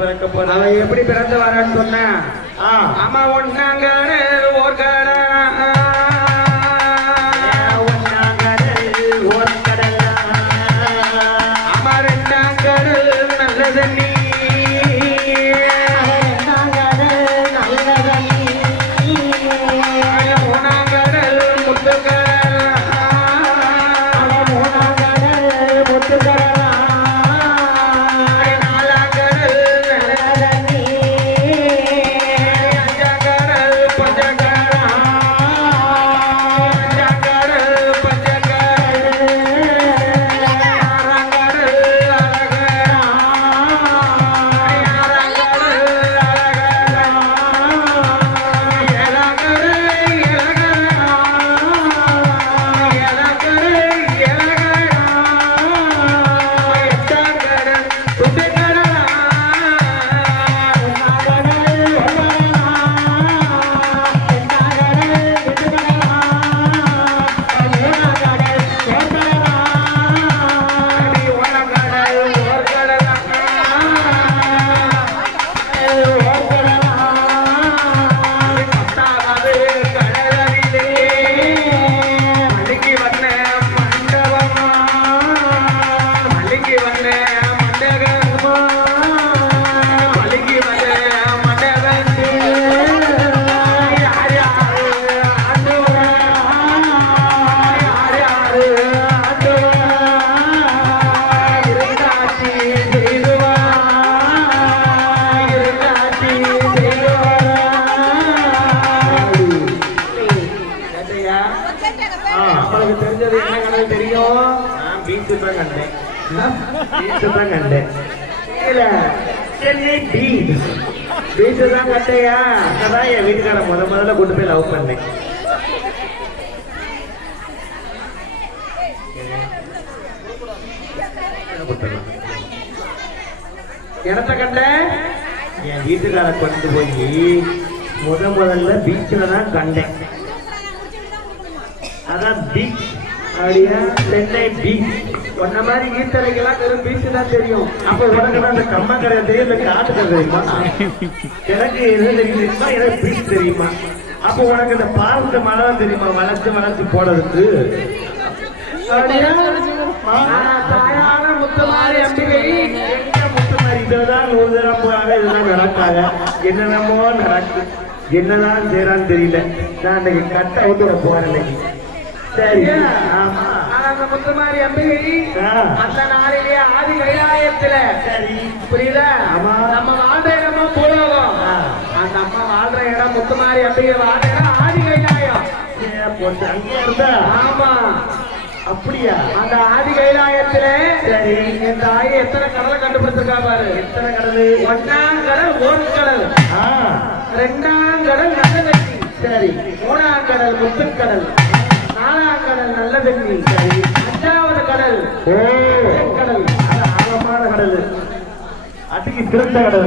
பிறக்க போற அவன் எப்படி பிறந்து வரான்னு சொன்ன ஆமா ஒன்னாங்க ஓர் கடல் ஆமா ரெண்டாங்கடல் நல்ல தண்ணி மூணாங்கடல் முத்துக்கடல் என் வீட்டுக்கார முதல்ல கூட்டு போய் லவ் பண்ணேன். இடத்த கண்ட என் வீட்டுக்கார கொண்டு போய் முதல்ல பீச்சில் தான் கண்டேன். அதான் பீச் அப்படியா சென்னை பீச். ஒன்ன மாதிரி ஈத்தலைக்கெல்லாம் வெறும் பீச் தான் தெரியும். அப்ப உனக்கு தான் அந்த கம்மக்கரை தெரியும், இந்த காட்டுக்கரை தெரியுமா? எனக்கு எது தெரியுமா? எனக்கு பீச் தெரியுமா? அப்ப உனக்கு இந்த பார்த்த மழை தெரியுமா? வளைச்சு போடுறதுக்கு முத்துமாரி அம்பிகை முத்துமாரி இதுதான் 100 தடவை போறாங்க. இதெல்லாம் நடக்காத என்னென்னமோ நடக்கு. என்னதான் செய்யறான்னு தெரியல. நான் அன்னைக்கு கட்ட விட்டு போறேன் இன்னைக்கு. சரி அந்த முத்துமாரி அம்பிகை அந்த நாளிலேயே ஆதி கைலாயத்துல புரியுதா? நம்ம வாழ்ற இடமா பூலோகம். அந்த அம்மா வாழ்ற இடம் முத்துமாரி அம்பிகை வாழ்ற இடம் ஆதி கைலாயம். அங்கே இருந்தா ஆமா அப்படியா? அந்த ஆதி கைலாயத்துல சரி என் தாயை எத்தனை கடலை கண்டுபிடிச்சிருக்கா பாரு. எத்தனை கடல்? ஒன்னாம் கடல் ஓர் கடல், ரெண்டாம் கடல் நல்ல தண்ணி, சரி மூணாம் கடல் முத்துக்கடல், நாலாம் கடல் நல்ல தண்ணி, சரி அஞ்சாவது கடல் கடல் ஆழமான கடல், அதுக்கு சிறந்த கடல்.